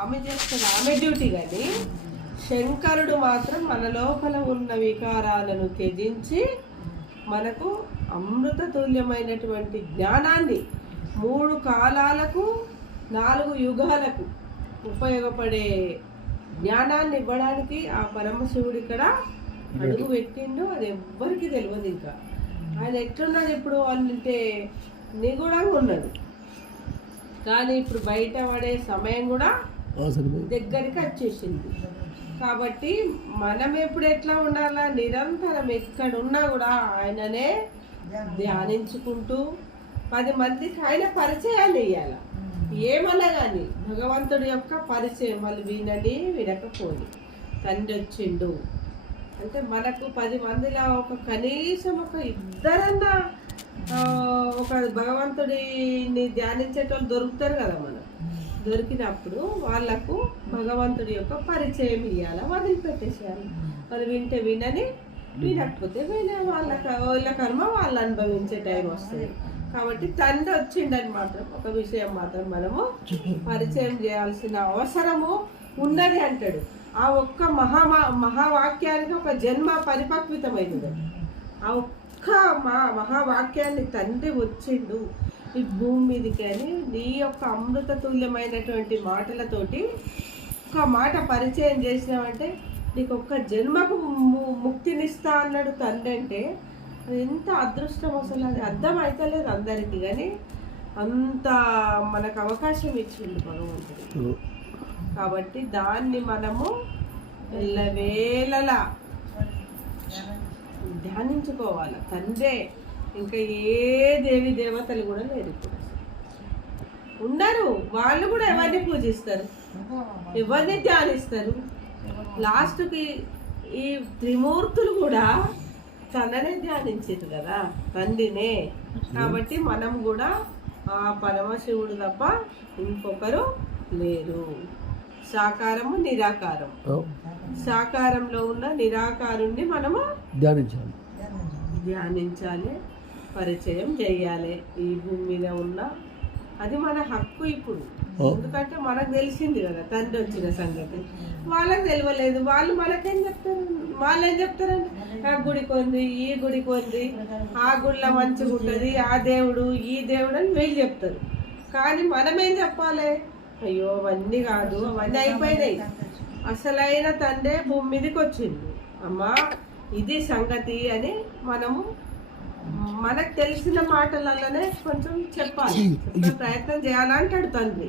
ఆమె చేస్తుంది ఆమె డ్యూటీ. కానీ శంకరుడు మాత్రం మన లోపల ఉన్న వికారాలను త్యజించి మనకు అమృత తుల్యమైనటువంటి జ్ఞానాన్ని 3 కాలాలకు 4 యుగాలకు ఉపయోగపడే జ్ఞానాన్ని ఇవ్వడానికి ఆ పరమశివుడు ఇక్కడ అడుగు పెట్టిండు. అది ఎవ్వరికి తెలియదు. ఇంకా ఆయన ఎట్లున్నాడు ఇప్పుడు అంటే నిగూఢంగా ఉన్నాడు. కానీ ఇప్పుడు బయట పడే సమయం కూడా దగ్గరికి వచ్చేసింది. కాబట్టి మనం ఎప్పుడు ఎట్లా ఉండాలా, నిరంతరం ఎక్కడున్నా కూడా ఆయననే ధ్యానించుకుంటూ 10 మందికి ఆయన పరిచయాలు ఇవ్వాలి. ఏమన్నా కానీ భగవంతుడి యొక్క పరిచయం వాళ్ళు వినని వినకపోని తండ్రి వచ్చిండు అంటే మనకు 10 మందిలో కనీసం ఒక ఇద్దరన్నా ఒక భగవంతుడిని ధ్యానించేటోళ్ళు దొరుకుతారు కదా. మనం దొరికినప్పుడు వాళ్ళకు భగవంతుడి యొక్క పరిచయం ఇవ్వాలి, వదిలిపెట్టేసేయాలి. వాళ్ళు వింటే వినని, వినకపోతే వాళ్ళ కర్మ వాళ్ళు అనుభవించే టైం వస్తుంది. కాబట్టి తండ్రి వచ్చిండని మాత్రం ఒక విషయం మాత్రం మనము పరిచయం చేయాల్సిన అవసరము ఉన్నది అంటాడు. ఆ ఒక్క మహావాక్యానికి ఒక జన్మ పరిపక్వితమైనది. ఆ ఒక్క మహావాక్యాన్ని తండ్రి వచ్చిండు ఈ భూమి మీదకి అని నీ యొక్క అమృత తుల్యమైనటువంటి మాటలతోటి ఒక్క మాట పరిచయం చేసినావంటే నీకు ఒక్క జన్మకు ముక్తినిస్తా అన్నాడు తండ్రి. అంటే ఎంత అదృష్టం అసలు, అది అర్థం అవుతలేదు అందరికీ. కానీ అంత మనకు అవకాశం ఇచ్చిండు భగవంతుడు. కాబట్టి దాన్ని మనము ఎల్లవేళలా ధ్యానించుకోవాలి. తండ్రే, ఇంకా ఏ దేవి దేవతలు కూడా లేరు ఇప్పుడు ఉన్నారు. వాళ్ళు కూడా ఎవరిని పూజిస్తారు, ఎవరిని ధ్యానిస్తారు. లాస్ట్కి ఈ త్రిమూర్తులు కూడా తననే ధ్యానించారు కదా, తండ్రినే. కాబట్టి మనం కూడా ఆ పరమశివుడు తప్ప ఇంకొకరు లేరు. సాకారము నిరాకారం, సాకారంలో ఉన్న నిరాకారుణ్ణి మనము ధ్యానించాలి, పరిచయం చేయాలి. ఈ భూమి మీద ఉన్న అది మన హక్కు ఇప్పుడు. ఎందుకంటే మనకు తెలిసింది కదా తండ్రి వచ్చిన సంగతి, వాళ్ళకి తెలియలేదు. వాళ్ళు మనకేం చెప్తారు, వాళ్ళు ఏం చెప్తారండి, ఆ గుడి కొంది, ఈ గుడి కొంది, ఆ గుడిలో మంచిగా ఉంటుంది, ఆ దేవుడు ఈ దేవుడు అని వీళ్ళు చెప్తారు. కానీ మనమేం చెప్పాలి, అయ్యో అవన్నీ కాదు, అవన్నీ అయిపోయినాయి. అసలైన తండ్రి భూమి మీదకి వచ్చింది అమ్మా, ఇది సంగతి అని మనము మనకు తెలిసిన మాటలలోనే కొంచెం చెప్పాలి, ప్రయత్నం చేయాలంటాడు తండ్రి.